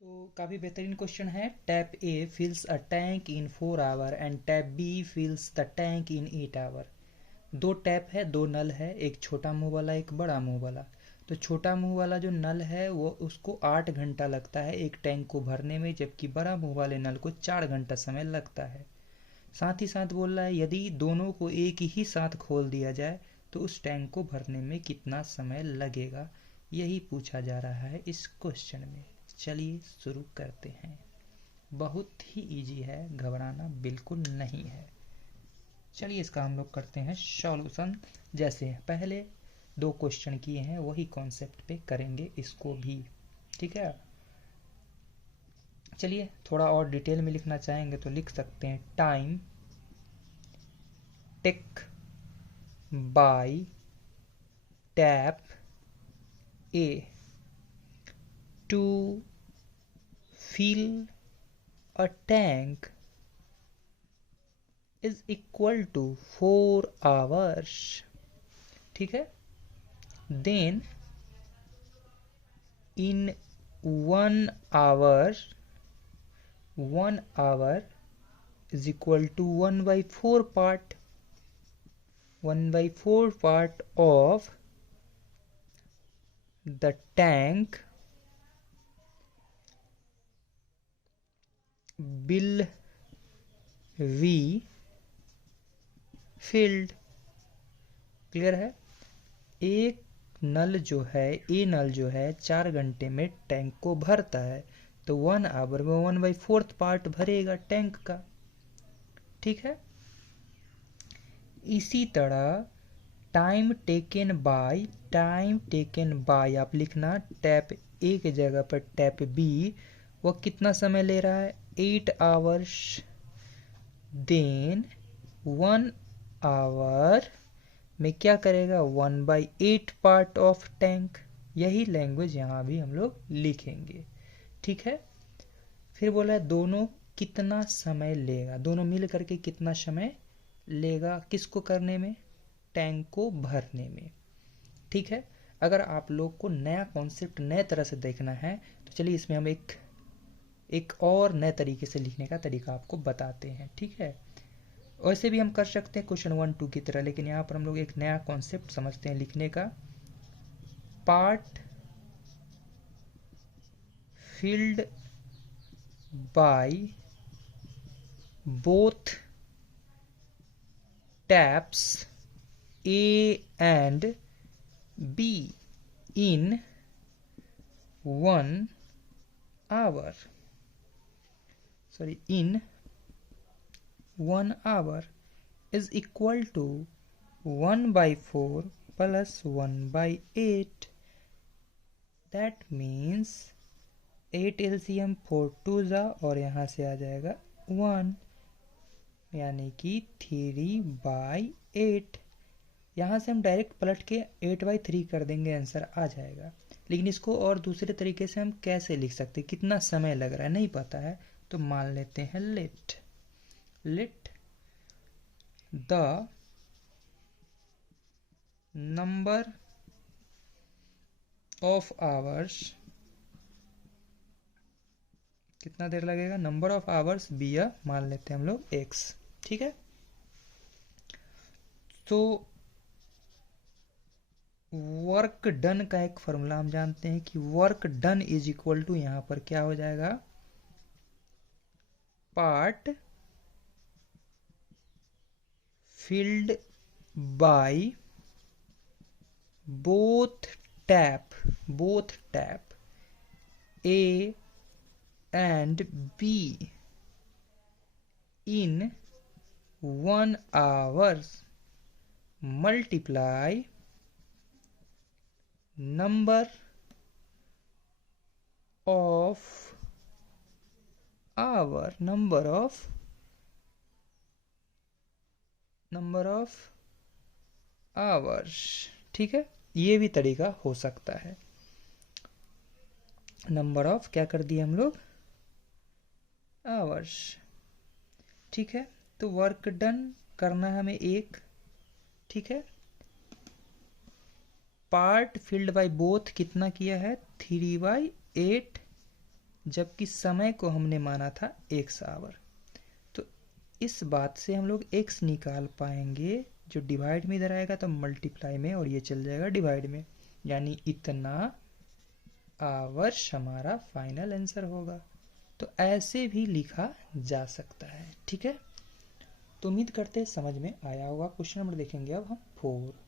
तो काफ़ी बेहतरीन क्वेश्चन है। Tap A fills a tank in 4 hour and tap B fills the tank in 8 hour. दो tap है, दो नल है, एक छोटा मुंह वाला एक बड़ा मुंह वाला। तो छोटा मुंह वाला जो नल है वो उसको 8 घंटा लगता है एक टैंक को भरने में, जबकि बड़ा मुंह वाले नल को 4 घंटा समय लगता है। साथ ही साथ बोल रहा है यदि दोनों को एक ही साथ खोल दिया जाए तो उस टैंक को भरने में कितना समय लगेगा, यही पूछा जा रहा है इस क्वेश्चन में। चलिए शुरू करते हैं। बहुत ही इजी है, घबराना बिल्कुल नहीं है। चलिए इसका हम लोग करते हैं सॉल्यूशन। जैसे पहले दो क्वेश्चन किए हैं वही कॉन्सेप्ट पे करेंगे इसको भी, ठीक है। चलिए थोड़ा और डिटेल में लिखना चाहेंगे तो लिख सकते हैं time take by tap A to fill a tank is equal to 4 hours, ठीक है। then in 1 hour 1 hour is equal to 1/4 part 1/4 part of the tank will be filled। Clear है। एक नल जो है, ए नल जो है 4 घंटे में टैंक को भरता है, तो 1 आवर में 1/4 पार्ट भरेगा टैंक का, ठीक है। इसी तरह टाइम टेकन बाय आप लिखना टैप ए की जगह पर टैप बी, वो कितना समय ले रहा है 8 आवर्स। देन 1 आवर में क्या करेगा 1/8 पार्ट ऑफ टैंक। यही लैंग्वेज यहाँ भी हम लोग लिखेंगे, ठीक है। फिर बोला है दोनों कितना समय लेगा, दोनों मिल करके कितना समय लेगा किसको करने में, टैंक को भरने में, ठीक है। अगर आप लोग को नया कॉन्सेप्ट नए तरह से देखना है तो चलिए इसमें हम एक और नए तरीके से लिखने का तरीका आपको बताते हैं, ठीक है। वैसे भी हम कर सकते हैं क्वेश्चन 1-2 की तरह, लेकिन यहाँ पर हम लोग एक नया कॉन्सेप्ट समझते हैं लिखने का। Part filled by both taps A and B in 1 hour, in 1 hour is equal to 1/4 plus 1/8। that means 8 LCM 4 2 जा और यहाँ से आ जाएगा 1, यानी कि 3/8। यहाँ से हम डायरेक्ट पलट के 8/3 कर देंगे, आंसर आ जाएगा। लेकिन इसको और दूसरे तरीके से हम कैसे लिख सकते हैं, कितना समय लग रहा है नहीं पता है, तो मान लेते हैं let the number of hours, कितना देर लगेगा, नंबर ऑफ आवर्स बी या मान लेते हैं हम लोग एक्स, ठीक है। तो वर्क डन का एक फॉर्मूला हम जानते हैं कि work done is equal to, यहां पर क्या हो जाएगा, part filled by both tap A and B in 1 hour multiply number of hours, ठीक है। ये भी तरीका हो सकता है। नंबर ऑफ क्या कर दिए हम लोग, आवर्स, ठीक है। तो वर्क डन करना है हमें एक, ठीक है। पार्ट फिल्ड बाय बोथ कितना किया है 3/8, जबकि समय को हमने माना था x आवर। तो इस बात से हम लोग x निकाल पाएंगे, जो डिवाइड में इधर आएगा तो मल्टीप्लाई में, और ये चल जाएगा डिवाइड में, यानी इतना आवर्स हमारा फाइनल आंसर होगा। तो ऐसे भी लिखा जा सकता है। ठीक है, तो उम्मीद करते हैं समझ में आया होगा। क्वेश्चन नंबर देखेंगे अब हम 4।